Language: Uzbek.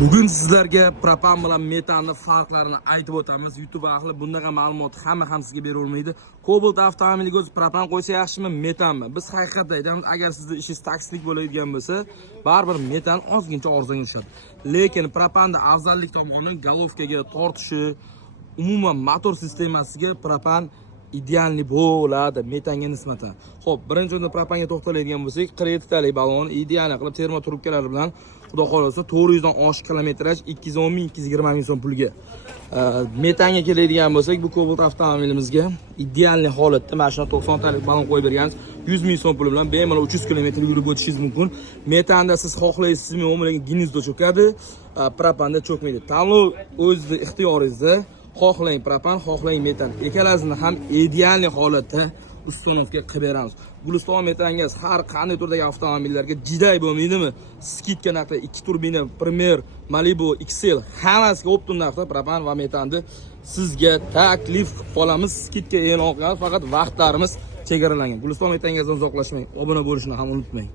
Bugun sizlarga propan bilan metanning farqlarini aytib o'tamiz. YouTube ahli bundaqa ma'lumotni ham sizga bera olmaydi. Cobalt avtomobiliga o'zi propan qo'ysa yaxshimi, metanmi? Biz haqiqatda aytamiz, agar sizning ishingiz taksilik bo'ladigan bo'lsa, baribir metan ozgincha arzonga tushadi. Lekin propanda afzallik tomoni golovkaga tortishi, umuman motor sistemasiga propan idealni bo'ladi metanga nisbatan. Xo'p, birinchi o'rinda propanga to'xtaladigan bo'lsak, 47 balon ideal qilib termotrubkalari bilan xudo xolasa 400 dan oshiq kilometraj 210 ming 220 ming so'm pulga. Metanga keladigan bo'lsak, bu Cobalt avtomobilimizga idealni holatda mashina 90 talik balon qo'yib bergansiz, 100 ming so'm pul bilan bemalol 300 kilometr yurib o'tishingiz mumkin. Metanda siz xohlaysizmi, yo'qmi, lekin gnezdo cho'kadi, propanda cho'kmaydi. Tanlov o'zingizning ixtiyoringizda. Xohlang propan, xohlang metan. Ikkalasini ham ideal holatda ustonovga qilib beramiz. Guliston metangiz har qanday turdagi avtomobillarga jiday bo'lmaydimi? Skidka narxda 2 turbina Premier, Malibu, XL hammasiga optim narxda propan va metanni sizga taklif qilib qolamiz. Skidka e'lon qilamiz, faqat vaqtlarimiz chegaralangan. Guliston metangizdan uzoqlashmang. Obuna bo'lishni ham unutmang.